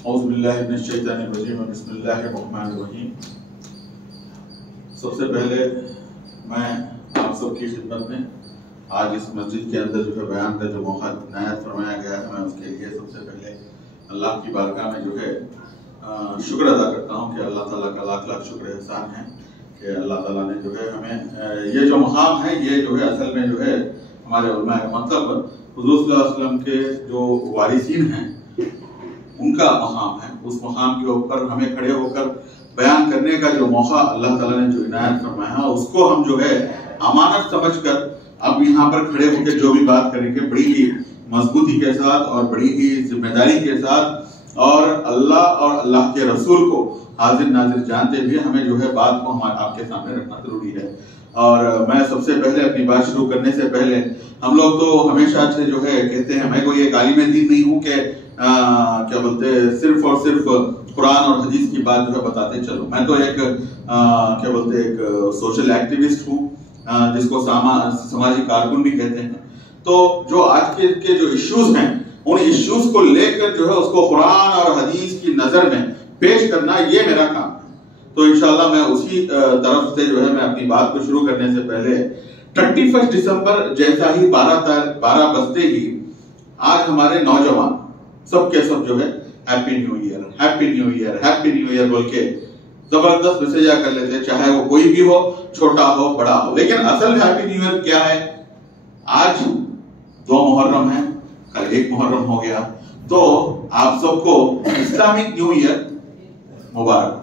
बिस्मिल्लाहिर्रहमानिर्रहीम। सबसे पहले मैं आप सबकी खिदमत में आज इस मस्जिद के अंदर जो है बयान का जो मौका इनायत फरमाया गया है, मैं उसके लिए सबसे पहले अल्लाह की बारगाह में जो है शुक्र अदा करता हूँ कि अल्लाह ताला का लाख लाख शुक्र एहसान है कि अल्लाह ताला ने जो है हमें ये जो मकाम है, ये जो है असल में जो है हमारे उलमा मतलब हुज़ूर सल्लल्लाहु अलैहि वसल्लम के जो वारिसीन हैं उनका मकाम है। उस मकाम के ऊपर हमें खड़े होकर बयान करने का जो मौका अल्लाह ताला ने जो इनायत फरमाया, उसको हम जो है अमानत समझकर अब यहाँ पर खड़े होकर जो भी बात करेंगे बड़ी ही मजबूती के साथ और बड़ी ही जिम्मेदारी के साथ और अल्लाह और अल्लाह के रसूल को हाजिर नाजिर जानते हुए हमें जो है बात को हमारे आपके सामने रखना जरूरी है। और मैं सबसे पहले अपनी बात शुरू करने से पहले हम लोग तो हमेशा से जो है कहते हैं, मैं कोई एक आलिम दीन नहीं हूँ कि क्या बोलते सिर्फ और सिर्फ कुरान और हदीस की बात जो है बताते चलो। मैं तो एक क्या बोलते एक सोशल एक्टिविस्ट हूँ, जिसको समाजी कारकुन भी कहते हैं। तो जो आज के जो इश्यूज हैं, उन इश्यूज को लेकर जो है उसको कुरान और हदीस की नजर में पेश करना, ये मेरा काम है। तो इंशाल्लाह मैं उसी तरफ से जो है मैं अपनी बात को शुरू करने से पहले 31 दिसंबर जैसा ही 12 बजते ही आज हमारे नौजवान सब के सब जो है happy new year, happy new year, happy new year बोल के जबरदस्त मैसेज कर लेते हैं, चाहे वो कोई भी हो, छोटा हो बड़ा हो। लेकिन असल हैप्पी न्यू ईयर क्या है? आज 2 मुहर्रम है, कल 1 मुहर्रम हो गया, तो आप सबको इस्लामिक न्यू ईयर मुबारक।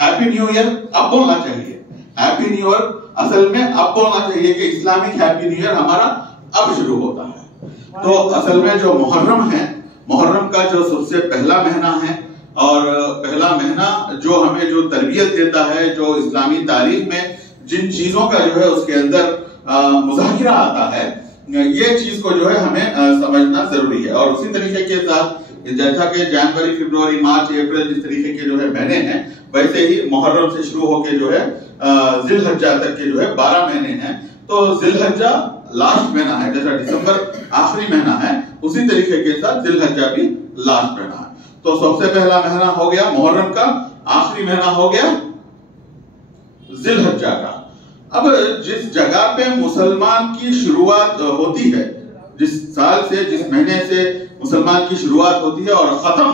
हैप्पी न्यू ईयर अब बोलना चाहिए, हैप्पी न्यू ईयर असल में अब बोलना चाहिए कि इस्लामिक हैप्पी न्यू ईयर हमारा अब शुरू होता है। तो असल में जो मुहर्रम है, मुहर्रम का जो सबसे पहला महीना है और पहला महीना जो हमें जो तरबियत देता है, जो इस्लामी तारीख में जिन चीजों का जो है उसके अंदर मुज़ाहिरा आता है, ये चीज को जो है हमें समझना जरूरी है। और उसी तरीके के साथ जैसा कि जनवरी, फरवरी, मार्च, अप्रैल जिस तरीके के जो है महीने हैं, वैसे ही मुहर्रम से शुरू होके जो है जिलहज्जा तक के जो है 12 महीने हैं। तो जिलहज्जा लास्ट महीना है, जैसा दिसंबर आखिरी महीना है, उसी तरीके के साथ जिलहज्जा भी लास्ट महीना है। तो सबसे पहला महीना हो गया मुहर्रम का, आखिरी महीना हो गया जिलहज्जा का। अब जिस जगह पे मुसलमान की शुरुआत होती है, जिस साल से, जिस महीने से मुसलमान की शुरुआत होती है और खत्म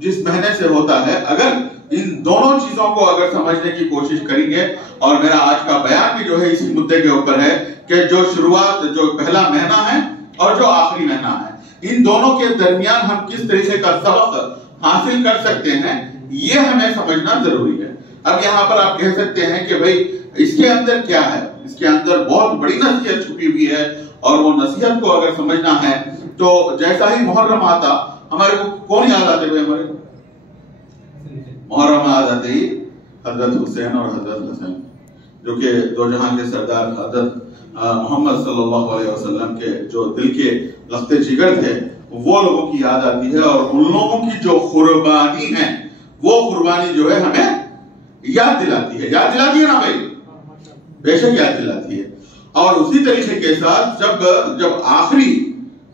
जिस महीने से होता है, अगर इन दोनों चीजों को अगर समझने की कोशिश करेंगे, और मेरा आज का बयान भी जो है इसी मुद्दे के ऊपर है कि जो शुरुआत, जो पहला महीना है और जो आखिरी महीना है, इन दोनों के दरमियान हम किस तरीके का सबक हासिल कर सकते हैं, ये हमें समझना जरूरी है। अब यहाँ पर आप कह सकते हैं कि भाई इसके अंदर क्या है? इसके अंदर बहुत बड़ी नसीहत छुपी हुई है, और वो नसीहत को अगर समझना है तो जैसा ही मुहर्रम आता, हमारे को कौन याद आते हुए? हमारे मुहर्रम याद आते ही हजरत हुसैन और हजरत हसन, जो कि दो जहां के सरदार हजरत मोहम्मद सल्लल्लाहु अलैहि वसल्लम के जो दिल के लफ्ते जिगर थे, वो लोगों की याद आती है। और उन लोगों की जो कुर्बानी है, वो कुर्बानी जो है हमें याद दिलाती है। याद दिलाती है ना भाई? बेशक याद दिलाती है। और उसी तरीके के साथ जब आखिरी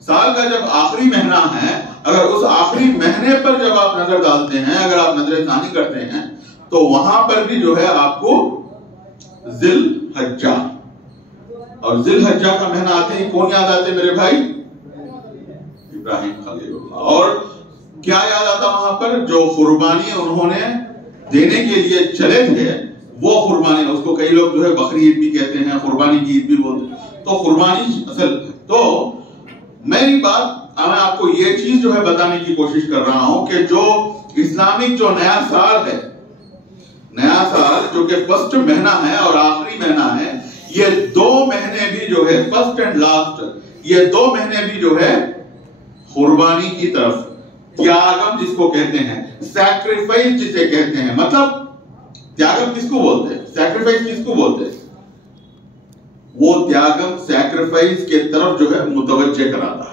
साल का जब आखिरी महीना है, अगर उस आखिरी महीने पर जब आप नजर डालते हैं, अगर आप नजरसानी करते हैं, तो वहां पर भी जो है आपको जिलहज्जा, और जिलहज्जा का महीना आते ही कौन याद आते मेरे भाई? इब्राहिम खलीलुल्लाह। और क्या याद आता वहां पर? जो कुर्बानी उन्होंने देने के लिए चले थे, वो कुर्बानी, उसको कई लोग जो है बकरी ईद भी कहते हैं, कुर्बानी की ईद भी बोलते हैं। तो कुर्बानी असल, तो मेरी बात, मैं आपको ये चीज जो है बताने की कोशिश कर रहा हूं कि जो इस्लामिक जो नया साल है, नया साल जो कि फर्स्ट महीना है और आखिरी महीना है, ये 2 महीने भी जो है फर्स्ट एंड लास्ट, ये 2 महीने भी जो है कुर्बानी की तरफ, त्यागम जिसको कहते हैं, सैक्रिफाइस जिसे कहते हैं। मतलब त्यागम किसको बोलते हैं? सैक्रिफाइस किसको बोलते हैं? वो त्यागम सैक्रिफाइस के तरफ जो है मुतवज्जे कराता है।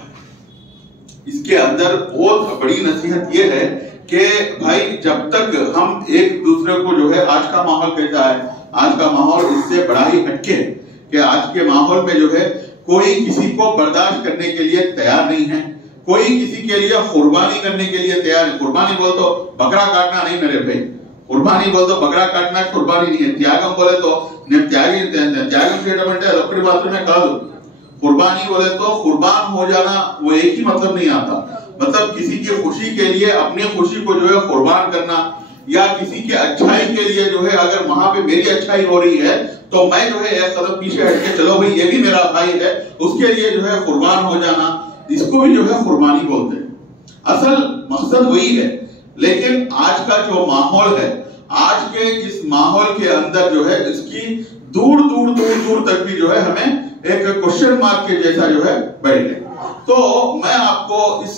इसके अंदर बहुत बड़ी नसीहत ये है कि भाई जब तक हम एक दूसरे को जो है, आज का माहौल कहता है, आज का माहौल इससे बड़ा ही हटके है कि आज के माहौल में जो है कोई किसी को बर्दाश्त करने के लिए तैयार नहीं है, कोई किसी के लिए कुर्बानी करने के लिए तैयार है। कुर्बानी बोल तो बकरा काटना नहीं मेरे भाई, कुर्बानी बोल तो बकरा काटना कुर्बानी नहीं है। त्यागम बोले तो त्यागम చేయడం ఒకటి మాత్రమే కాదు, कुर्बानी बोले तो कुर्बान हो जाना वो एक ही मतलब नहीं आता। मतलब किसी की खुशी के लिए अपनी खुशी को जो है कुर्बान करना, या किसी के अच्छाई के लिए जो है अगर वहां पे मेरी अच्छाई हो रही है तो मैं जो है एक कदम पीछे हट के चलो भाई ये भी मेरा भाई है, उसके लिए जो है कुर्बान हो जाना, इसको भी जो है कुर्बानी बोलते हैं। असल मकसद वही है। लेकिन आज का जो माहौल है, आज के इस माहौल के अंदर जो है इसकी दूर दूर दूर दूर तक भी जो है हमें एक क्वेश्चन मार्क के जैसा जो है बैठ गया। तो मैं आपको इस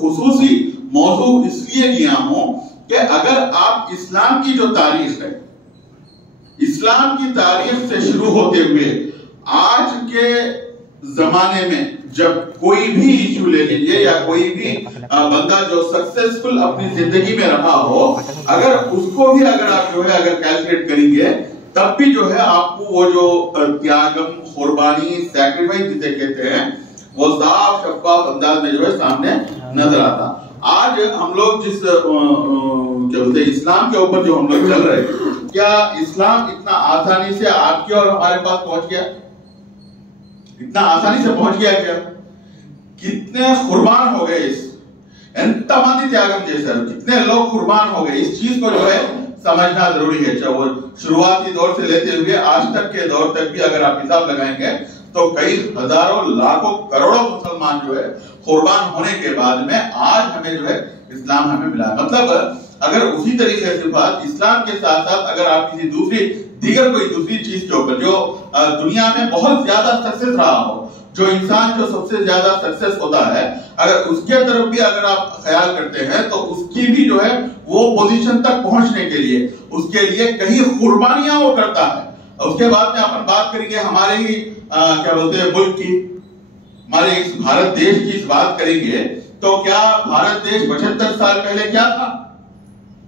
खुसूसी मौजू इसलिए लिया हूं कि अगर आप इस्लाम की जो तारीख है, इस्लाम की तारीख से शुरू होते हुए आज के जमाने में जब कोई भी इश्यू ले लीजिए या कोई भी बंदा जो सक्सेसफुल अपनी जिंदगी में रहा हो, अगर उसको भी अगर आप जो है अगर कैलकुलेट करेंगे तब भी जो है आपको वो जो त्यागम, कुर्बानी, सैक्रिफाइस जिसे कहते हैं वो साफ शफाफ अंदाज में जो है सामने नजर आता। आज हम लोग जिस क्या बोलते हैं इस्लाम के ऊपर जो हम लोग चल रहे हैं, क्या इस्लाम इतना आसानी से आपके और हमारे पास पहुंच गया? इतना आसानी से पहुंच गया क्या? कितने कुर्बान हो गए इस ఎంత మంది త్యాగం చేశారు, कितने लोग कुर्बान हो गए। इस चीज को जो है समझना जरूरी है। चाहे वो शुरुआती दौर से लेते हुए आज तक के दौर तक भी अगर आप हिसाब लगाएंगे तो कई हजारों लाखों करोड़ों मुसलमान जो है कुर्बान होने के बाद में आज हमें जो है इस्लाम हमें मिला। मतलब अगर उसी तरीके से बात इस्लाम के साथ साथ अगर आप किसी दीगर कोई दूसरी चीज के ऊपर जो दुनिया में बहुत ज्यादा सक्सेस रहा हो, जो इंसान जो सबसे ज्यादा सक्सेस होता है, अगर उसके तरफ भी अगर आप ख्याल करते हैं तो उसकी भी जो है वो पोजीशन तक पहुंचने के लिए उसके लिए कई कुर्बानियां वो करता है। उसके बाद में अपन बात करेंगे हमारे ही क्या बोलते हैं मुल्क की, हमारे इस भारत देश की इस बात करेंगे तो क्या भारत देश 75 साल पहले क्या था?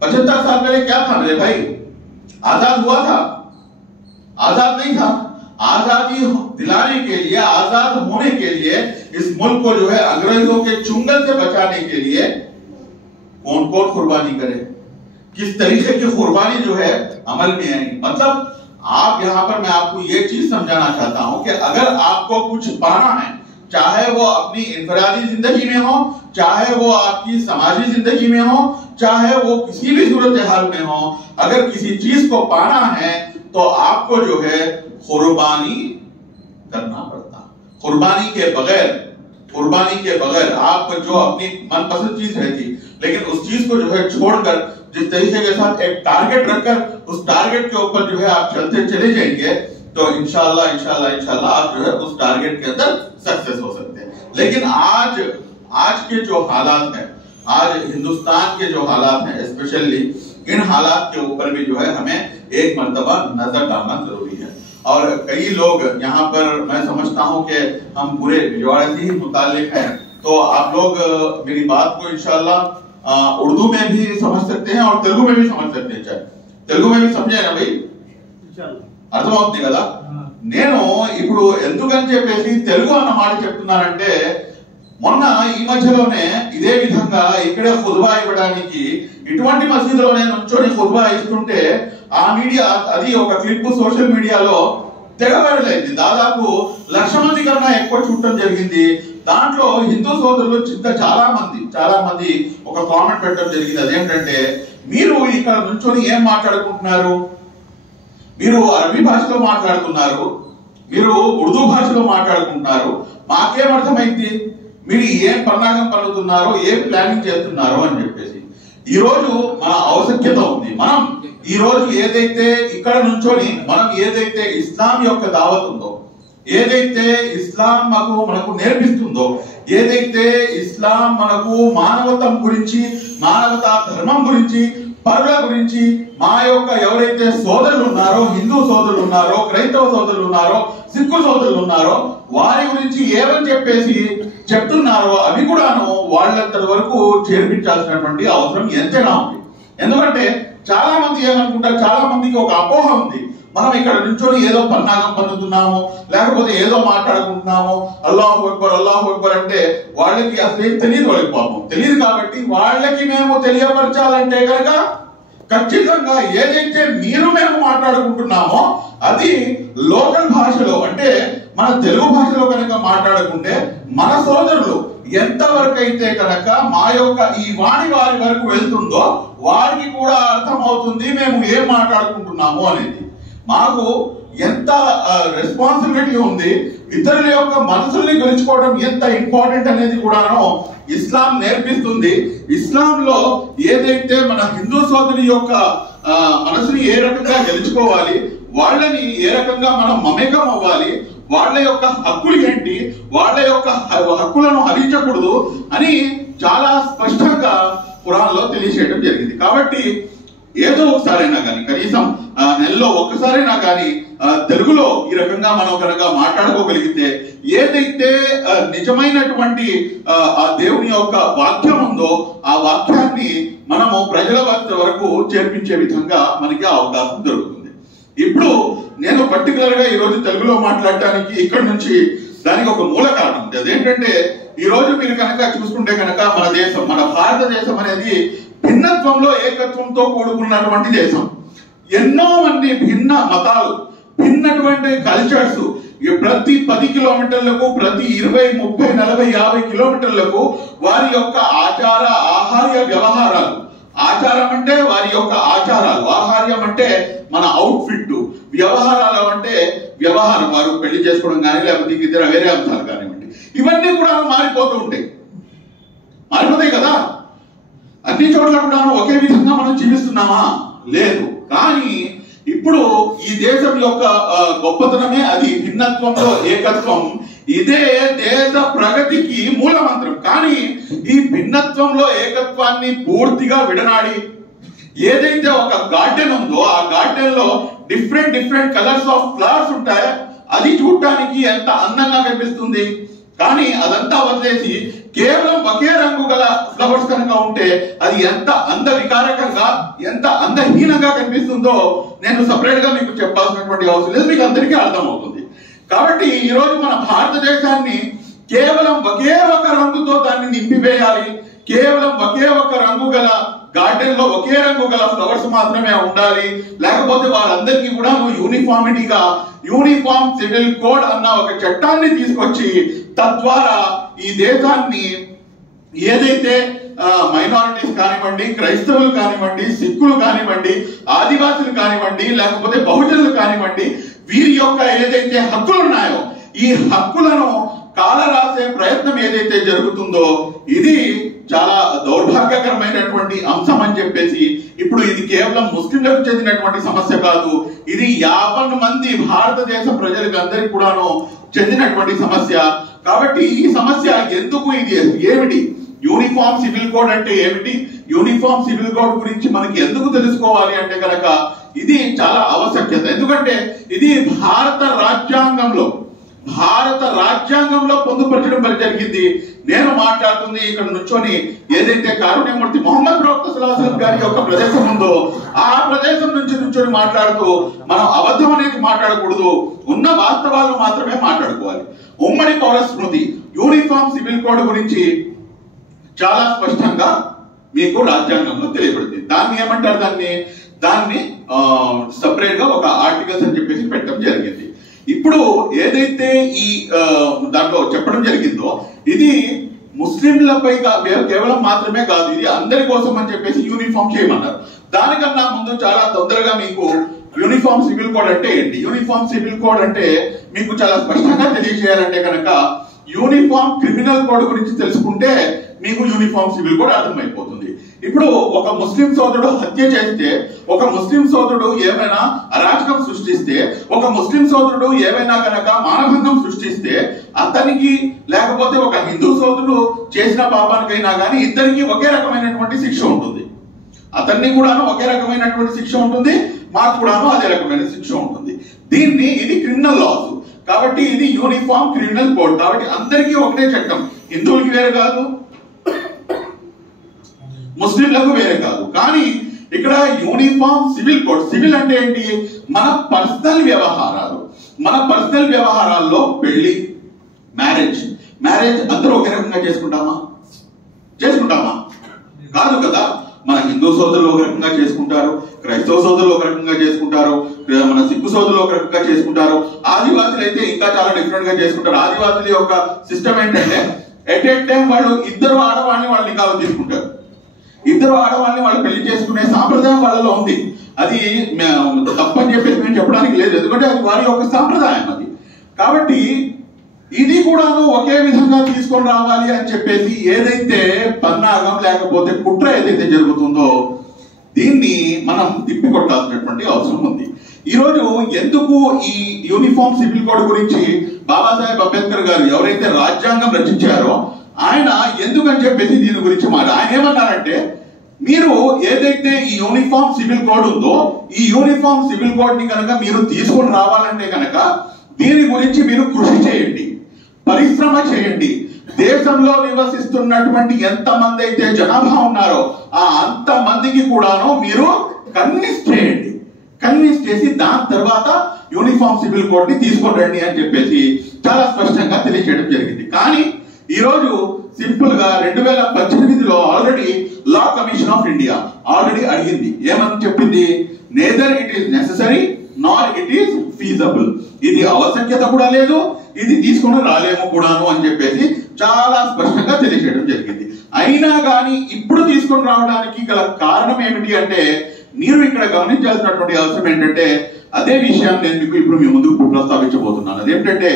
75 साल पहले क्या था मेरे भाई? आजाद हुआ था? आजाद नहीं था। आजादी दिलाने के लिए, आजाद होने के लिए, इस मुल्क को जो है अंग्रेजों के चुंगल से बचाने के लिए कौन कौन कुर्बानी करे, किस तरीके की कुर्बानी जो है अमल में आई। मतलब आप यहां पर मैं आपको यह चीज समझाना चाहता हूं कि अगर आपको कुछ पाना है, चाहे वो अपनी इनफरादी जिंदगी में हो, चाहे वो आपकी समाजी जिंदगी में हो, चाहे वो किसी भी सूरत हाल में हो, अगर किसी चीज को पाना है तो आपको जो है कुर्बानी करना पड़ता। कुर्बानी के बगैर आप जो अपनी मनपसंद चीज रहती, लेकिन उस चीज को जो है छोड़कर जिस तरीके के साथ एक टारगेट रखकर उस टारगेट के ऊपर जो है आप चलते चले जाएंगे तो इंशाल्लाह आप जो है उस टारगेट के अंदर सक्सेस हो सकते हैं। लेकिन आज के जो हालात हैं, आज हिंदुस्तान के जो हालात हैं, स्पेशली इन हालात के ऊपर भी जो है हमें एक मर्तबा नजर डालना जरूरी है। और कई लोग यहाँ पर मैं समझता हूँ कि हम पूरे विजयवाड़ा से ही मुताल्लिक हैं, तो आप लोग मेरी बात को इंशाल्लाह उर्दू में भी समझ सकते हैं और तेलुगु में भी समझ सकते हैं। चाहे तेलुगु में भी समझे ना भाई, అర్థమవుతుంది కదా। నేను ఇప్పుడు ఎందుకని చెప్పేసి తెలుగు అన్న మాట చెప్తున్నానంటే, మొన్న ఈ మధ్యలోనే ఇదే విధంగా ఇక్కడే ఖుత్బా ఇవ్వడానికి ఇటువంటి మసీదులోనే నుంచొని ఖుత్బా ఇస్తుంటే ఆ మీడియా అది ఒక క్లిప్ సోషల్ మీడియాలో తెగబడలేదు। దాదాపు 1,00,000 మంది కన్నా ఎక్కువ చూడటం జరిగింది। దాంట్లో హిందూ సోదరులు చాలా మంది ఒక కామెంట్ పెట్టడం జరిగింది। అదేంటంటే, మీరు ఇక్కడ నుంచొని ఏం మాట్లాడుకుంటున్నారు, మీరు అరబీ భాషలో మాట్లాడుతున్నారు, మీరు ఉర్దూ భాషలో మాట్లాడుకుంటున్నారు, మాకేం అర్థమైంది, మీరు ఏం పన్నాగం పన్నుతున్నారో, ఏం ప్లానింగ్ చేస్తున్నారో అని చెప్పేసి ఈ రోజు మన అవసరత ఉంది। మనం ఈ రోజు ఏదైతే ఇక్కడ నుంచొని మనం ఏదైతే ఇస్లాం యొక్క దావత్ ఉందో, ఏదైతే ఇస్లాం మనకు నేర్పిస్తుందో, ఏదైతే ఇస్లాం మనకు మానవత్వం గురించి, మానవతా ధర్మం గురించి, పరుల గురించి, మా యొక్క ఎవరైతే సోదరులు ఉన్నారో, హిందూ సోదరులు ఉన్నారో, క్రైస్తవ సోదరులు ఉన్నారో, సిక్కు సోదరులు ఉన్నారో, వారి గురించి ఏమని చెప్పేసి చెప్తున్నారో అవి కూడాను వాళ్ళంతటి వరకు చేర్పించాల్సినటువంటి అవసరం ఎంతైనా ఉంది। ఎందుకంటే చాలా మంది ఏమనుకుంటారు, చాలా మందికి ఒక అపోహ ఉంది, మనం ఇక్కడ నుంచొని ఏదో పన్నాగం పన్నుతున్నాము, లేకపోతే ఏదో మాట్లాడుకుంటున్నాము, అల్లాహు అక్బర్ అంటే వాళ్ళకి అసలు ఏం తెలియదు, వాళ్ళకి పాపం తెలియదు. కాబట్టి వాళ్ళకి మేము తెలియపరచాలంటే కనుక ఖచ్చితంగా ఏదైతే మేము మాట్లాడుకుంటున్నామో అది లోకల్ భాషలో, అంటే మన తెలుగు భాషలో కనుక మాట్లాడుకుంటే మన సోదరులు ఎంతవరకు అయితే కనుక మా యొక్క ఈ వాణి వారి వరకు వెళ్తుందో వారికి కూడా అర్థమవుతుంది మేము ఏం మాట్లాడుకుంటున్నాము అనేది. మాకు ఎంత రెస్పాన్సిబిలిటీ ఉంది, ఇతరుల యొక్క మనసుల్ని గెలుచుకోవడం ఎంత ఇంపార్టెంట్ అనేది కూడాను ఇస్లాం నేర్పిస్తుంది. ఇస్లాంలో ఏదైతే మన హిందూ సోదరి యొక్క మనసుని ఏ రకంగా గెలుచుకోవాలి, వాళ్ళని ఏ రకంగా మనం మమేకం అవ్వాలి, వాళ్ళ యొక్క హక్కులు ఏంటి, వాళ్ళ యొక్క హక్కులను హరించకూడదు అని చాలా స్పష్టంగా ఖురాన్లో తెలియజేయడం జరిగింది. కాబట్టి ఏదో ఒకసారైనా కానీ, కనీసం నెలలో ఒక్కసారైనా కానీ తెలుగులో ఈ రకంగా మనం కనుక మాట్లాడుకోగలిగితే ఏదైతే నిజమైనటువంటి ఆ దేవుని యొక్క వాక్యం ఉందో ఆ వాక్యాన్ని మనము ప్రజల వరకు చేర్పించే విధంగా మనకి అవకాశం దొరుకుతుంది. ఇప్పుడు నేను పర్టికులర్ గా ఈ రోజు తెలుగులో మాట్లాడటానికి ఇక్కడ నుంచి దానికి ఒక మూల కారణం ఉంది. అదేంటంటే ఈ రోజు మీరు కనుక చూసుకుంటే కనుక మన దేశం, మన భారతదేశం అనేది భిన్నత్వంలో ఏకత్వంతో కూడుకున్నటువంటి దేశం. ఎన్నో మంది భిన్న మతాలు, భిన్నటువంటి కల్చర్స్, ప్రతి 10 కిలోమీటర్లకు, ప్రతి 20, 30, 40, 50 కిలోమీటర్లకు వారి యొక్క ఆచార ఆహార్య వ్యవహారాలు, ఆచారం అంటే వారి యొక్క ఆచారాలు, ఆహార్యం అంటే మన అవుట్ఫిట్, వ్యవహారాలు అంటే వ్యవహారం, వారు పెళ్లి చేసుకోవడం కానీ లేకపోతే ఇతర వేరే అంశాలు కానివ్వండి, ఇవన్నీ కూడా మారిపోతూ ఉంటాయి. మారిపోతాయి కదా. అన్ని చోట్ల కూడా ఒకే విధంగా మనం జీవిస్తున్నామా? లేదు. కానీ ఇప్పుడు ఈ దేశం యొక్క గొప్పతనమే అది, భిన్నత్వంలో ఏకత్వం. ఇదే దేశ ప్రగతికి మూల మంత్రం. కానీ ఈ భిన్నత్వంలో ఏకత్వాన్ని పూర్తిగా విడనాడి ఏదైతే ఒక గార్డెన్ ఉందో ఆ గార్డెన్ లో డిఫరెంట్ కలర్స్ ఆఫ్ ఫ్లవర్స్ ఉంటాయి, అది చూడటానికి ఎంత అందంగా కనిపిస్తుంది. కానీ అదంతా వదిలేసి కేవలం ఒకే రంగు గల ఫ్లవర్స్ కనుక ఉంటే అది ఎంత అందవికారకంగా, ఎంత అందహీనంగా కనిపిస్తుందో నేను సపరేట్ గా మీకు చెప్పాల్సినటువంటి అవసరం లేదు, మీకు అందరికీ అర్థమవుతుంది. కాబట్టి ఈ రోజు మన భారతదేశాన్ని కేవలం ఒకే ఒక రంగుతో దాన్ని నింపివేయాలి, కేవలం ఒకే ఒక రంగు గల గార్డెన్ లో ఒకే రంగు గల ఫ్లవర్స్ మాత్రమే ఉండాలి, లేకపోతే వాళ్ళందరికీ కూడా యూనిఫామిటీగా యూనిఫామ్ సివిల్ కోడ్ అన్న ఒక చట్టాన్ని తీసుకొచ్చి తద్వారా ఈ దేశాన్ని ఏదైతే మైనారిటీస్ కానివ్వండి, క్రైస్తవులు కానివ్వండి, సిక్కులు కానివ్వండి, ఆదివాసులు కానివ్వండి, లేకపోతే బహుజనులు కానివ్వండి, వీరి యొక్క ఏదైతే హక్కులు ఉన్నాయో ఈ హక్కులను కాలరాసే ప్రయత్నం ఏదైతే జరుగుతుందో ఇది చాలా దౌర్భాగ్యకరమైనటువంటి అంశం అని చెప్పేసి, ఇప్పుడు ఇది కేవలం ముస్లింలకు చెందినటువంటి సమస్య కాదు, ఇది 50 మంది భారతదేశ ప్రజలకు అందరికి కూడాను చెందినటువంటి సమస్య. కాబట్టి ఈ సమస్య ఎందుకు, ఇది ఏమిటి, యూనిఫామ్ సివిల్ కోడ్ అంటే ఏమిటి, యూనిఫామ్ సివిల్ కోడ్ గురించి మనకి ఎందుకు తెలుసుకోవాలి అంటే కనుక ఇది చాలా ఆవశ్యకత. ఎందుకంటే ఇది భారత రాజ్యాంగంలో పొందుపరచడం జరిగింది. నేను మాట్లాడుతుంది ఇక్కడ నుంచొని ఏదైతే కారుణ్యమూర్తి మొహమ్మద్ ప్రవక్త సల్లల్లాహు అలైహి వసల్లం గారి యొక్క ప్రదేశం ఉందో ఆ ప్రదేశం నుంచొని మాట్లాడుతూ మనం అబద్ధం అనేది మాట్లాడకూడదు, ఉన్న వాస్తవాలను మాత్రమే మాట్లాడుకోవాలి. ఉమ్మడి పౌర స్మృతి యూనిఫామ్ సివిల్ కోడ్ గురించి చాలా స్పష్టంగా మీకు రాజ్యాంగంలో తెలియబడుతుంది. దాన్ని ఏమంటారు, దాన్ని సపరేట్ గా ఒక ఆర్టికల్స్ అని చెప్పేసి పెట్టడం జరిగింది. ఇప్పుడు ఏదైతే ఈ దాంట్లో చెప్పడం జరిగిందో ఇది ముస్లింలపై కేవలం మాత్రమే కాదు, ఇది అందరి కోసం అని చెప్పేసి యూనిఫామ్ చేయమన్నారు. దానికన్నా ముందు చాలా తొందరగా మీకు యూనిఫామ్ సివిల్ కోడ్ అంటే ఏంటి, యూనిఫామ్ సివిల్ కోడ్ అంటే మీకు చాలా స్పష్టంగా తెలియజేయాలంటే కనుక యూనిఫామ్ క్రిమినల్ కోడ్ గురించి తెలుసుకుంటే మీకు యూనిఫామ్ సివిల్ కోడ్ అర్థమైపోతుంది. ఇప్పుడు ఒక ముస్లిం సోదరుడు హత్య చేస్తే, ఒక ముస్లిం సోదరుడు ఏమైనా అరాచకం సృష్టిస్తే, ఒక ముస్లిం సోదరుడు ఏమైనా కనుక మానభంగం సృష్టిస్తే అతనికి లేకపోతే ఒక హిందూ సోదరుడు చేసిన పాపానికైనా కానీ ఇద్దరికి ఒకే రకమైనటువంటి శిక్ష ఉంటుంది. అతన్ని కూడాను ఒకే రకమైనటువంటి శిక్ష ఉంటుంది, మాకు కూడాను అదే రకమైన శిక్ష ఉంటుంది. ఇది క్రిమినల్ లాస్. కాబట్టి ఇది యూనిఫామ్ క్రిమినల్ కోడ్. కాబట్టి అందరికీ ఒకటే చట్టం, హిందువులకి వేరే కాదు, ముస్లింలకు వేరే కాదు. కానీ ఇక్కడ యూనిఫామ్ సివిల్ కోడ్, సివిల్ అంటే ఏంటి, మన పర్సనల్ వ్యవహారాల్లో పెళ్లి, మ్యారేజ్ అందరూ ఒకే రకంగా చేసుకుంటామా? కాదు కదా. మన హిందూ సోదరులు ఒక రకంగా చేసుకుంటారు, క్రైస్తవ సోదరులు ఒక రకంగా చేసుకుంటారు, మన సిక్కు సోదరులు ఒక రకంగా చేసుకుంటారు, ఆదివాసులు అయితే ఇంకా చాలా డిఫరెంట్ గా చేసుకుంటారు. ఆదివాసుల యొక్క సిస్టమ్ ఏంటంటే ఎట్ ఏ టైం వాళ్ళు ఇద్దరు ఆడవాళ్ళని వాళ్ళు నికాలు తీసుకుంటారు. ఇద్దరు ఆడవాళ్ళని వాళ్ళు పెళ్లి చేసుకునే సాంప్రదాయం వాళ్ళలో ఉంది. అది తప్పని చెప్పేసి మేము చెప్పడానికి లేదు, ఎందుకంటే అది వారి యొక్క సాంప్రదాయం అది. కాబట్టి ఇది కూడాను ఒకే విధంగా తీసుకొని రావాలి అని చెప్పేసి ఏదైతే పన్నాగం లేకపోతే కుట్ర ఏదైతే జరుగుతుందో దీన్ని మనం తిప్పికొట్టాల్సినటువంటి అవసరం ఉంది. ఈరోజు ఎందుకు ఈ యూనిఫామ్ సివిల్ కోడ్ గురించి బాబాసాహెబ్ అంబేద్కర్ గారు ఎవరైతే రాజ్యాంగం రచించారో ఆయన ఎందుకని చెప్పేసి దీని గురించి ఆయన ఏమన్నారంటే, మీరు ఏదైతే ఈ యూనిఫామ్ సివిల్ కోడ్ ఉందో ఈ యూనిఫామ్ సివిల్ కోడ్ ని కనుక మీరు తీసుకొని రావాలంటే కనుక దీని గురించి మీరు కృషి చేయండి, పరిశ్రమ చేయండి. దేశంలో నివసిస్తున్నటువంటి ఎంతమంది అయితే జనాభా ఉన్నారో ఆ అంత మందికి కూడాను మీరు కన్విన్స్ చేసి దాని తర్వాత యూనిఫామ్ సివిల్ కోడ్ ని తీసుకొని రండి అని చెప్పేసి చాలా స్పష్టంగా తెలియజేయడం జరిగింది. కానీ ఈ రోజు సింపుల్ గా 2018లో already law commission of India already అడిగింది. ఏమని చెప్పింది? Neither it is necessary nor it is feasible. ఇది ఆవశ్యకత కూడా లేదు, ఇది తీసుకుని రాలేము కూడాను అని చెప్పేసి చాలా స్పష్టంగా తెలియజేయడం జరిగింది. అయినా కానీ ఇప్పుడు తీసుకొని రావడానికి గల కారణం ఏమిటి అంటే, మీరు ఇక్కడ గమనించాల్సినటువంటి అవసరం ఏంటంటే, అదే విషయం నేను మీకు ఇప్పుడు మీ ముందుకు ప్రస్తావించబోతున్నాను. అదేంటంటే,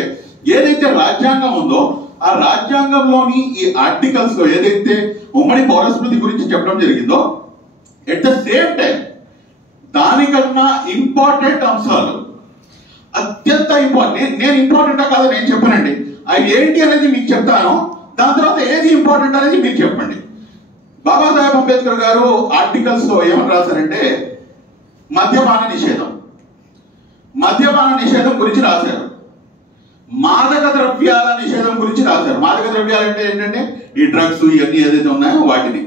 ఏదైతే రాజ్యాంగం ఉందో ఆ రాజ్యాంగంలోని ఈ ఆర్టికల్స్ లో ఏదైతే ఉమ్మడి పౌరస్మృతి గురించి చెప్పడం జరిగిందో, ఎట్ ద సేమ్ టైం దానికన్నా ఇంపార్టెంట్ అంశాలు, అత్యంత ఇంపార్టెంట్, నేను ఇంపార్టెంటా కాదో నేను చెప్పనండి, అవి ఏంటి అనేది మీకు చెప్తాను. దాని తర్వాత ఏది ఇంపార్టెంట్ అనేది మీరు చెప్పండి. బాబాసాహెబ్ అంబేద్కర్ గారు ఆర్టికల్స్ లో ఏమని రాశారంటే, మద్యపాన నిషేధం గురించి రాశారు, మాదక ద్రవ్యాల నిషేధం గురించి రాశారు. మాదక ద్రవ్యాలు అంటే ఏంటంటే ఈ డ్రగ్స్ ఇవన్నీ ఏదైతే ఉన్నాయో వాటిని.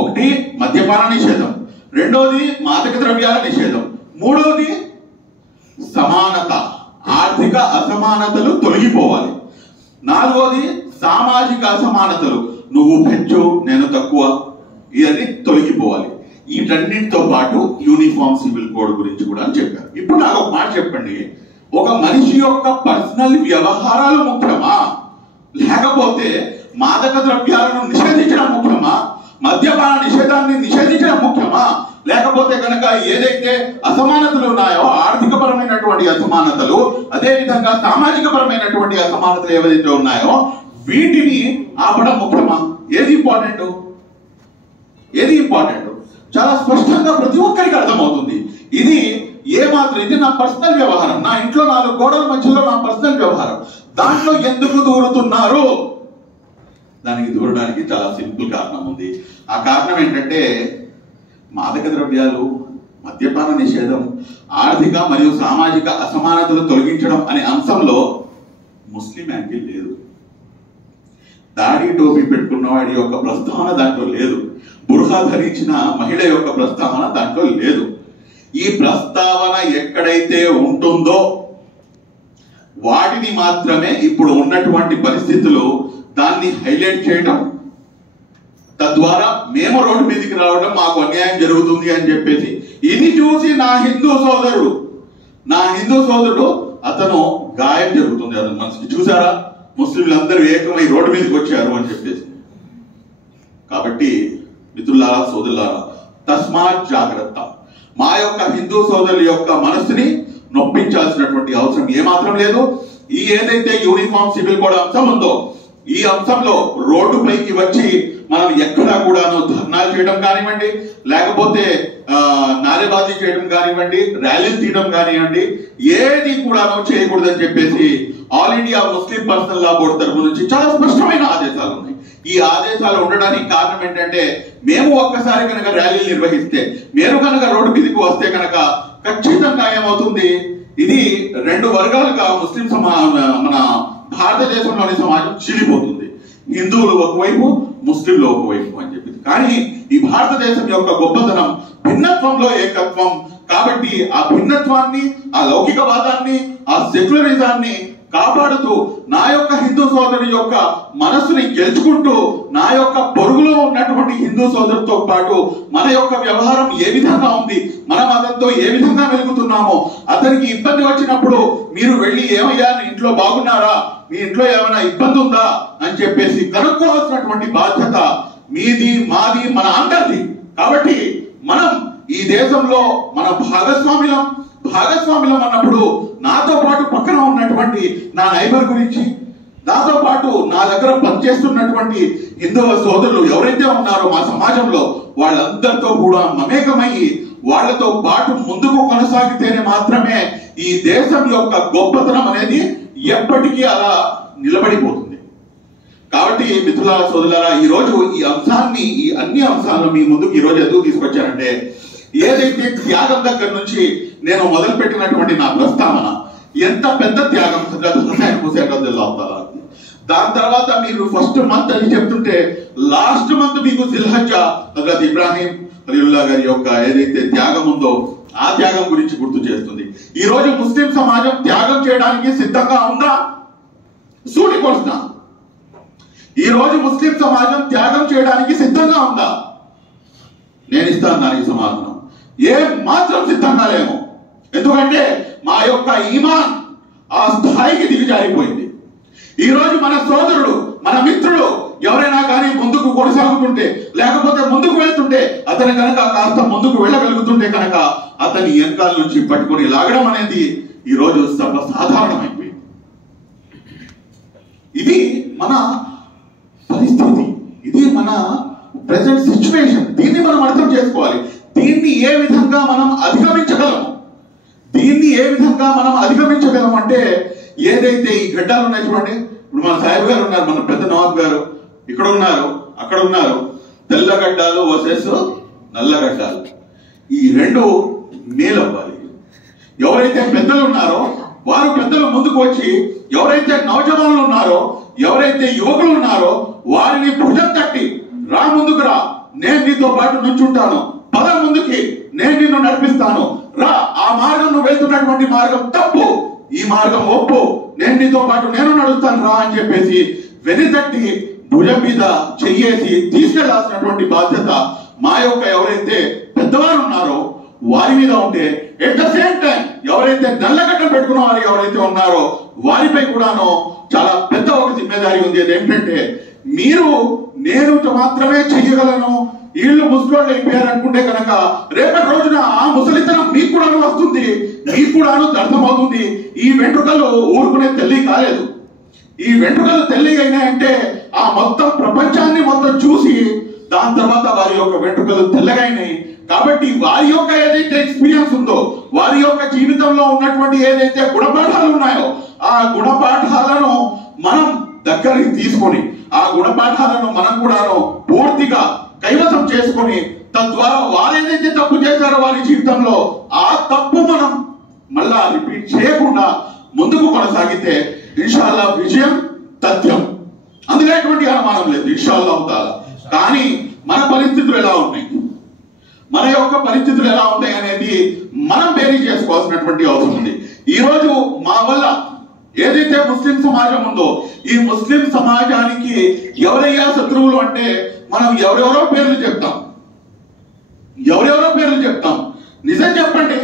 ఒకటి మద్యపాన నిషేధం, రెండోది మాదక ద్రవ్యాల నిషేధం, మూడోది సమానత, ఆర్థిక అసమానతలు తొలగిపోవాలి, నాలుగోది సామాజిక అసమానతలు, నువ్వు పెంచు నేను తక్కువ, ఇవన్నీ తొలగిపోవాలి. వీటన్నిటితో పాటు యూనిఫామ్ సివిల్ కోడ్ గురించి కూడా అని చెప్పారు. ఇప్పుడు నాకు ఒక మాట చెప్పండి, ఒక మనిషి యొక్క పర్సనల్ వ్యవహారాలు ముఖ్యమా, లేకపోతే మాదక ద్రవ్యాలను నిషేధించడం ముఖ్యమా, మద్యపాన నిషేధాన్ని నిషేధించడం ముఖ్యమా, లేకపోతే కనుక ఏదైతే అసమానతలు ఉన్నాయో ఆర్థిక పరమైనటువంటి అసమానతలు, అదే విధంగా సామాజిక పరమైనటువంటి అసమానతలు ఏవైతే ఉన్నాయో వీటిని ఆపడం ముఖ్యమా? ఏది ఇంపార్టెంట్? చాలా స్పష్టంగా ప్రతి ఒక్కరికి అర్థమవుతుంది. ఇది ఇది నా పర్సనల్ వ్యవహారం, నా ఇంట్లో 4 గోడల మధ్యలో నా పర్సనల్ వ్యవహారం, దాంట్లో ఎందుకు దూరుతున్నారు? దానికి దూరడానికి చాలా సింపుల్ కారణం ఉంది. ఆ కారణం ఏంటంటే, మాదక ద్రవ్యాలు, మద్యపాన నిషేధం, ఆర్థిక మరియు సామాజిక అసమానతలు తొలగించడం అనే అంశంలో ముస్లిం యాంగిల్ లేదు. దాడి టోపీ పెట్టుకున్న వాడి యొక్క ప్రస్తావన దాంట్లో లేదు, బుర్ఖా ధరించిన మహిళ యొక్క ప్రస్తావన దాంట్లో లేదు. ఈ ప్రస్తావన ఎక్కడైతే ఉంటుందో వాటిని మాత్రమే ఇప్పుడు ఉన్నటువంటి పరిస్థితులు దాన్ని హైలైట్ చేయడం, తద్వారా మేము రోడ్డు మీదకి రావడం, మాకు అన్యాయం జరుగుతుంది అని చెప్పేసి ఇది చూసి నా హిందూ సోదరుడు అతను గాయం జరుగుతుంది అతను మనసుకి. చూసారా, ముస్లింలందరూ ఏకమై రోడ్డు మీదకి వచ్చారు అని చెప్పేసి. కాబట్టి మిత్రులారా, సోదరులారా, తస్మాత్ జాగ్రత్త. మా యొక్క హిందూ సోదరుల యొక్క మనస్సుని నొప్పించాల్సినటువంటి అవసరం ఏమాత్రం లేదు. ఈ ఏదైతే యూనిఫామ్ సివిల్ కోడ్ అంశం ఉందో ఈ అంశంలో రోడ్డు పైకి వచ్చి మనం ఎక్కడా కూడాను ధర్నాలు చేయడం కానివ్వండి, లేకపోతే నారేబాజీ చేయడం కానివ్వండి, ర్యాలీలు తీయడం కానివ్వండి, ఏది కూడాను చేయకూడదని చెప్పేసి ఆల్ ఇండియా ముస్లిం పర్సనల్ లా బోర్డు తరఫు నుంచి చాలా స్పష్టమైన ఆదేశాలు ఉన్నాయి. ఈ ఆదేశాలు ఉండడానికి కారణం ఏంటంటే, మేము ఒక్కసారి కనుక ర్యాలీలు నిర్వహిస్తే, మీరు కనుక రోడ్డు మీదకి వస్తే కనుక ఖచ్చితంగా ఏమవుతుంది, ఇది 2 వర్గాలుగా ముస్లిం మన భారతదేశంలోని సమాజం చీలిపోతుంది. హిందువులు ఒకవైపు, ముస్లింలు ఒకవైపు అని చెప్పి. కానీ ఈ భారతదేశం యొక్క గొప్పతనం భిన్నత్వంలో ఏకత్వం. కాబట్టి ఆ భిన్నత్వాన్ని, ఆ లౌకికవాదాన్ని, ఆ సెక్యులరిజాన్ని కాపాడుతూ నా యొక్క హిందూ సోదరుడి యొక్క మనస్సుని గెలుచుకుంటూ నా యొక్క పొరుగులో ఉన్నటువంటి హిందూ సోదరుడితో పాటు మన యొక్క వ్యవహారం ఏ విధంగా ఉంది, మన మతంతో ఏ విధంగా వెలుగుతున్నామో, అతనికి ఇబ్బంది వచ్చినప్పుడు మీరు వెళ్ళి ఏమయ్యా నీ ఇంట్లో బాగున్నారా, మీ ఇంట్లో ఏమైనా ఇబ్బంది ఉందా అని చెప్పేసి కనుక్కోవాల్సినటువంటి బాధ్యత మీది, మాది, మన అందరిది. కాబట్టి మనం ఈ దేశంలో మన భాగస్వామ్యం అన్నప్పుడు నాతో పాటు పక్కన ఉన్నటువంటి నా నైబర్ గురించి, నాతో పాటు నా దగ్గర పనిచేస్తున్నటువంటి హిందూ సోదరులు ఎవరైతే ఉన్నారో మా సమాజంలో వాళ్ళందరితో కూడా మమేకమయ్యి వాళ్ళతో పాటు ముందుకు కొనసాగితేనే మాత్రమే ఈ దేశం యొక్క గొప్పతనం అనేది ఎప్పటికీ అలా నిలబడిపోతుంది. కాబట్టి మిత్రులారా, సోదరులారా, ఈ రోజు ఈ అంశాన్ని, ఈ అన్ని అంశాలను మీ ముందుకు ఈ రోజు ఎందుకు తీసుకొచ్చానంటే, ఏదైతే త్యాగం దగ్గర నుంచి నేను మొదలు పెట్టినటువంటి నా ప్రస్తావన ఎంత పెద్ద త్యాగం దాని తర్వాత మీరు ఫస్ట్ మంత్ అని చెప్తుంటే లాస్ట్ మంత్ మీకు జిల్హజ్జా హజరత్ ఇబ్రాహీం ఖలీలుల్లాహ్ గారి యొక్క ఏదైతే త్యాగం ఉందో ఆ త్యాగం గురించి గుర్తు చేస్తుంది. ఈ రోజు ముస్లిం సమాజం త్యాగం చేయడానికి సిద్ధంగా ఉందా? సూటి ప్రశ్న. ఈ రోజు ముస్లిం సమాజం త్యాగం చేయడానికి సిద్ధంగా ఉందా? నేను ఇస్తాను దానికి సమాధానం. ఏ మాత్రం సిద్ధంగా లేము. ఎందుకంటే మా యొక్క ఈమాన్ ఆ స్థాయికి దిగజారిపోయింది. ఈ రోజు మన సోదరుడు, మన మిత్రుడు ఎవరైనా కానీ ముందుకు కొనసాగుతుంటే, లేకపోతే ముందుకు వెళ్తుంటే, అతను కనుక కాస్త ముందుకు వెళ్ళగలుగుతుంటే కనుక అతని వెనకాల నుంచి పట్టుకొని లాగడం అనేది ఈ రోజు సర్వసాధారణమైపోయింది. ఇది మన పరిస్థితి, ఇది మన ప్రెసెంట్ సిచ్యువేషన్. దీన్ని మనం అర్థం చేసుకోవాలి. దీన్ని ఏ విధంగా మనం అధిగమించగలము, అంటే ఏదైతే ఈ గడ్డాలు ఉన్నాయి చూడండి. ఇప్పుడు మన సాహిబ్ గారు ఉన్నారు, మన పెద్ద నవాబ్ గారు ఇక్కడ ఉన్నారు, అక్కడ ఉన్నారు. తెల్లగడ్డాలు వర్సెస్ నల్లగడ్డాలు, ఈ రెండు మేలవ్వాలి. ఎవరైతే పెద్దలు ఉన్నారో వారు పెద్దలు ముందుకు వచ్చి, ఎవరైతే నవజవాన్లు ఉన్నారో, ఎవరైతే యువకులు ఉన్నారో వారిని భుజం తట్టి రా, ముందుకు రా, నేను నీతో పాటు నుంచుంటాను, పద ముందుకి, నేను నిన్ను నడిపిస్తాను, రా, ఆ మార్గం నువ్వు వెళ్తున్నటువంటి మార్గం తప్పు, ఈ మార్గం ఒప్పు, నేను నీతో పాటు నేను నడుస్తాను రా అని చెప్పేసి వెనుతట్టి భుజం మీద చెయ్యేసి తీసుకెళ్లాల్సినటువంటి బాధ్యత మా యొక్క ఎవరైతే పెద్దవారు ఉన్నారో వారి మీద ఉంటే, ఎట్ ద సేమ్ టైం ఎవరైతే నల్లగడ్డ పెట్టుకున్న వారు ఎవరైతే ఉన్నారో వారిపై కూడాను చాలా పెద్ద ఒక జిమ్మేదారి ఉంది. అదేంటంటే, మీరు నేను మాత్రమే చెయ్యగలను, వీళ్ళు ముసలోళ్ళు అయిపోయారు అనుకుంటే కనుక రేపటి రోజున ఆ ముసలితనం మీకు కూడాను వస్తుంది, మీకు కూడాను అర్థమవుతుంది. ఈ వెంట్రుకలు ఊరుకునే తెల్లి కాలేదు. ఈ వెంట్రుకలు తెల్లి అయినాయంటే ఆ మొత్తం ప్రపంచాన్ని మొత్తం చూసి దాని తర్వాత వారి యొక్క వెంట్రుకలు తెల్లగైనాయి. కాబట్టి వారి యొక్క ఏదైతే ఎక్స్పీరియన్స్ ఉందో, వారి యొక్క జీవితంలో ఉన్నటువంటి ఏదైతే గుణపాఠాలు ఉన్నాయో ఆ గుణపాఠాలను మనం దగ్గరికి తీసుకొని, ఆ గుణపాఠాలను మనం కూడాను పూర్తిగా కైవసం చేసుకొని, తద్వారా వారు ఏదైతే తప్పు చేశారో వారి జీవితంలో ఆ తప్పు మనం మళ్ళా రిపీట్ చేయకుండా ముందుకు కొనసాగితే ఇన్షాల్లా విజయం తథ్యం. అందులో ఎటువంటి అనుమానం లేదు, ఇన్షాల్లా అవుతారా. కానీ మన పరిస్థితులు ఎలా ఉన్నాయి, మన యొక్క పరిస్థితులు ఎలా ఉన్నాయి అనేది మనం బేరీ చేసుకోవాల్సినటువంటి అవసరం ఉంది. ఈ రోజు మా వల్ల ఏదైతే ముస్లిం సమాజం ఉందో ఈ ముస్లిం సమాజానికి ఎవరయ్యా శత్రువులు అంటే మనం ఎవరెవరో పేర్లు చెప్తాం. నిజం చెప్పండి,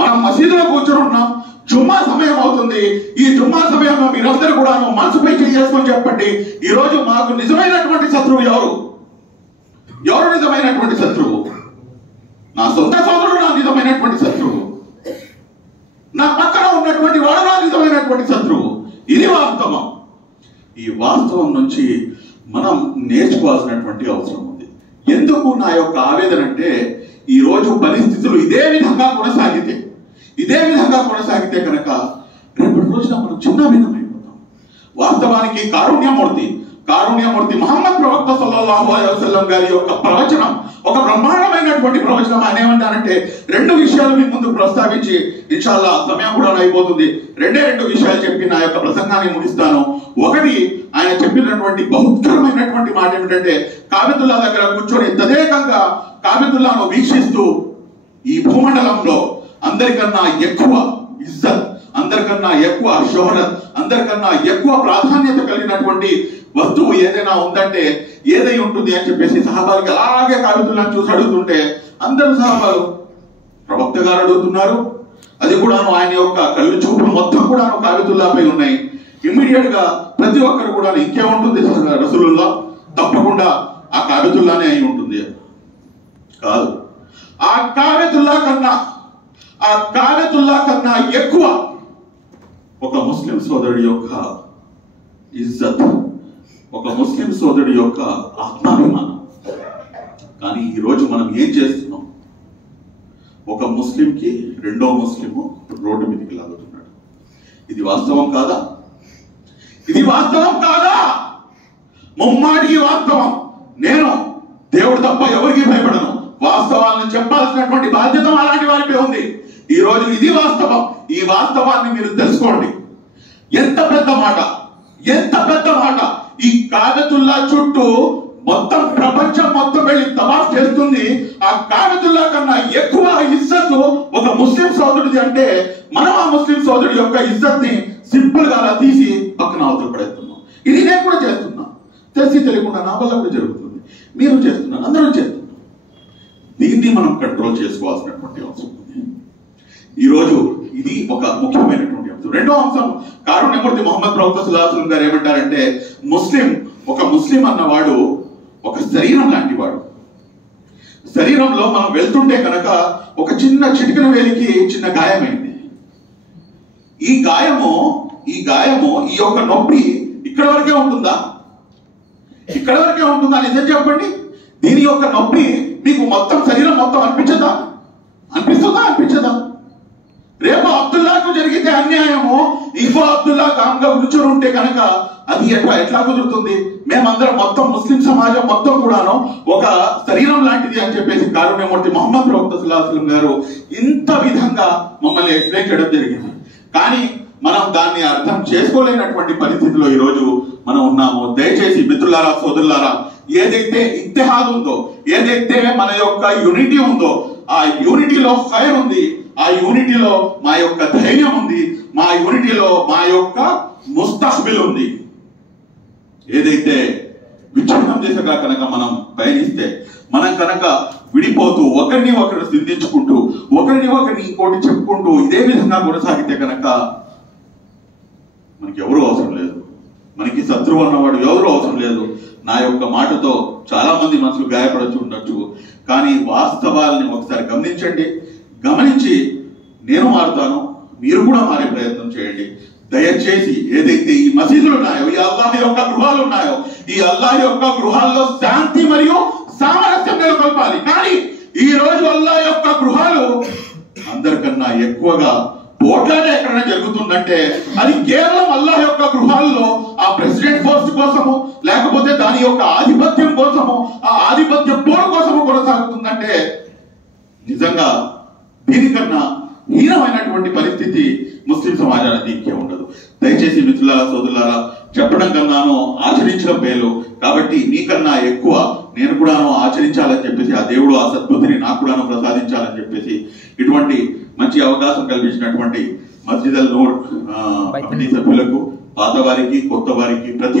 మనం మసీదులో కూర్చొని ఉన్నాం, జుమ్మా సమయం అవుతుంది. ఈ జుమ్మా సమయంలో మీరందరూ కూడా మనసుపై చేసుకొని చెప్పండి, ఈ రోజు మాకు నిజమైనటువంటి శత్రువు ఎవరు నిజమైనటువంటి శత్రువు? నా సొంత సోదరుడు నా నిజమైనటువంటి శత్రువు, నా పక్కన ఉన్నటువంటి వాడు నా నిజమైనటువంటి శత్రువు. ఇది వాస్తవం. ఈ వాస్తవం నుంచి మనం నేర్చుకోవాల్సినటువంటి అవసరం ఉంది. ఎందుకు నా యొక్క ఆవేదన అంటే, ఈ రోజు పరిస్థితులు ఇదే విధంగా కొనసాగితే కనుక రేపటి రోజున మనం చిన్న భిన్నమైపోతాం. వాస్తవానికి కారుణ్యమూర్తి మహమ్మద్ ప్రవక్త సల్లల్లాహు అలైహి వసల్లం గారి యొక్క ప్రవచనం ఒక బ్రహ్మాండమైనటువంటి ప్రవచనం. ఆయన ఏమంటారంటే, రెండు విషయాలు మీ ముందు ప్రస్తావించి ఇన్షాల్లా సమయం కూడా అయిపోతుంది, రెండే విషయాలు చెప్పి నా యొక్క ప్రసంగాన్ని ముగిస్తాను. ఒకటి, ఆయన చెప్పినటువంటి బహుత్తరమైనటువంటి మాట ఏమిటంటే, కాబతుల్లా దగ్గర కూర్చొని తదేకంగా కాబతుల్లాను వీక్షిస్తూ ఈ భూమండలంలో అందరికన్నా ఎక్కువ ఇజ్జత్, అందరికన్నా ఎక్కువ షోహరత్, అందరికన్నా ఎక్కువ ప్రాధాన్యత కలిగినటువంటి వస్తువు ఏదైనా ఉందంటే ఏదై ఉంటుంది అని చెప్పేసి సహాబాలకి అలాగే కావితులను చూసి అడుగుతుంటే అందరూ సహాబాలు ప్రవక్త గారు అడుగుతున్నారు. అది కూడాను ఆయన యొక్క కళ్ళు చూపులు మొత్తం కూడాను కావితుల్లాపై ఉన్నాయి. ఇమ్మీడియట్ గా ప్రతి ఒక్కరు కూడా ఇంకేముంటుంది రసూలుల్లాహ్, తప్పకుండా ఆ కావితుల్లానే అయి ఉంటుంది. కాదు, ఆ కావితుల్లా కన్నా ఎక్కువ ఒక ముస్లిం సోదరుడి యొక్క ఇజ్జత్, ఒక ముస్లిం సోదరుడి యొక్క ఆత్మాభిమానం. కానీ ఈరోజు మనం ఏం చేస్తున్నాం? ఒక ముస్లింకి రెండో ముస్లిము రోడ్డు మీదకి లాగుతున్నాడు. ఇది వాస్తవం కాదా? ఇది వాస్తవం కాదా? ముమ్మాటికి వాస్తవం. నేను దేవుడు తప్ప ఎవరికి భయపడను. వాస్తవాలను చెప్పాల్సినటువంటి బాధ్యత అలాంటి వారిపై ఉంది. ఈ రోజు ఇది వాస్తవం. ఈ వాస్తవాన్ని మీరు తెలుసుకోండి. ఎంత పెద్ద మాట, ఎంత పెద్ద మాట! ఈ కాబతుల్లా చుట్టూ మొత్తం ప్రపంచం మొత్తం వెళ్ళి తవాఫ్ చేస్తుంది. ఆ కాబతుల్లా కన్నా ఎక్కువ ఇజ్జత్ ఒక ముస్లిం సోదరుడిది అంటే మనం ఆ ముస్లిం సోదరుడి యొక్క ఇజ్జత్ ని సింపుల్ గా అలా తీసి పక్కన అవతల పడేస్తున్నాం. ఇది నేను కూడా చేస్తున్నా, తెలిసి తెలియకుండా నా వల్ల కూడా జరుగుతుంది, మీరు చేస్తున్నారు, అందరూ చేస్తున్నారు. దీన్ని మనం కంట్రోల్ చేసుకోవాల్సినటువంటి అవసరం ఉంది. ఈరోజు ఇది ఒక ముఖ్యమైనటువంటి అంశం. రెండో అంశం, కారుణ్యమూర్తి మొహమ్మద్ ప్రవక్త సల్లల్లాహు అలైహి వసల్లం గారు ఏమంటారంటే ఒక ముస్లిం అన్నవాడు ఒక శరీరం లాంటి వాడు. శరీరంలో మనం వెళ్తుంటే కనుక ఒక చిన్న చిటికెన వేలికి చిన్న గాయమైంది. ఈ గాయము ఈ యొక్క నొప్పి ఇక్కడ వరకే ఉంటుందా? ఇక్కడ వరకే ఉంటుందా? నిజం చెప్పండి. దీని యొక్క నొప్పి మీకు మొత్తం శరీరం మొత్తం అనిపించదా? అనిపించదా? రేపు అబ్దుల్లాకు జరిగితే అన్యాయము ఇంకో అబ్దుల్లా కామ్గా కూర్చొని ఉంటే కనుక అది ఎట్లా కుదురుతుంది? మేమందరం మొత్తం ముస్లిం సమాజం మొత్తం కూడాను ఒక శరీరం లాంటిది అని చెప్పేసి కారుణ్యమూర్తి మొహమ్మద్ ప్రవక్త సల్లల్లాహు అలైహి వసల్లం గారు ఇంత విధంగా మమ్మల్ని ఎక్స్ప్లెయిన్ చేయడం జరిగింది. కానీ మనం దాన్ని అర్థం చేసుకోలేనటువంటి పరిస్థితిలో ఈరోజు మనం ఉన్నాము. దయచేసి మిత్రులారా, సోదరులారా, ఏదైతే ఇత్తెహాద్ ఉందో, ఏదైతే మన యొక్క యూనిటీ ఉందో, ఆ యూనిటీలో ఫైర్ ఉంది, ఆ యూనిటీలో మా యొక్క ధైర్యం ఉంది, మా యూనిటీలో మా యొక్క ముస్తఖ్బిల్ ఉంది. ఏదైతే విచ్ఛిన్నం దిశగా కనుక మనం పయనిస్తే, మనం కనుక విడిపోతూ ఒకరిని ఒకరు సింధించుకుంటూ ఒకరిని ఇంకోటి చెప్పుకుంటూ ఇదే విధంగా కొనసాగితే కనుక మనకి ఎవరు అవసరం లేదు, మనకి శత్రువు అన్నవాడు ఎవరు అవసరం లేదు. నా యొక్క మాటతో చాలా మంది మనసులు గాయపడచ్చు ఉండొచ్చు, కానీ వాస్తవాలని ఒకసారి గమనించి నేను మారుతాను, మీరు కూడా మారే ప్రయత్నం చేయండి. దయచేసి ఏదైతే ఈ మసీదులు ఉన్నాయో, ఈ అల్లాహ్ యొక్క గృహాలు ఉన్నాయో, ఈ అల్లాహ్ యొక్క గృహాల్లో శాంతి మరియు సామరస్యం నెలకొల్పాలి. కానీ ఈ రోజు అల్లాహ్ యొక్క గృహాలు అందరికన్నా ఎక్కువగా పోట్లాడే ఎక్కడైనా జరుగుతుందంటే అది కేవలం అల్లాహ్ యొక్క గృహాల్లో ఆ ప్రెసిడెంట్ పోస్ట్ కోసము, లేకపోతే దాని యొక్క ఆధిపత్యం కోసము, ఆ ఆధిపత్య పోరు కోసము కొనసాగుతుందంటే నిజంగా దీనికన్నా హీనమైనటువంటి పరిస్థితి ముస్లిం సమాజానికి ఇంకే ఉండదు. దయచేసి మిత్రులారా, సోదరులారా, చెప్పడం కన్నాను ఆచరించడం మేలు. కాబట్టి నీకన్నా ఎక్కువ నేను కూడాను ఆచరించాలని చెప్పేసి ఆ దేవుడు ఆ సద్బుద్ధిని నాకు కూడాను ప్రసాదించాలని చెప్పేసి ఇటువంటి మంచి అవకాశం కల్పించినటువంటి మస్జిద్ అల్ నూర్ కమిటీ సభ్యులకు, పాత వారికి, కొత్త వారికి, ప్రతి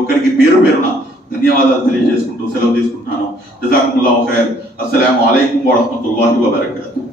ఒక్కరికి పేరు పేరున ధన్యవాదాలు తెలియజేసుకుంటూ సెలవు తీసుకుంటున్నాను. జజాకుముల్లాహు ఖైర్. అస్సలాము అలైకుం వరహ్మతుల్లాహి వబరకాతుహు.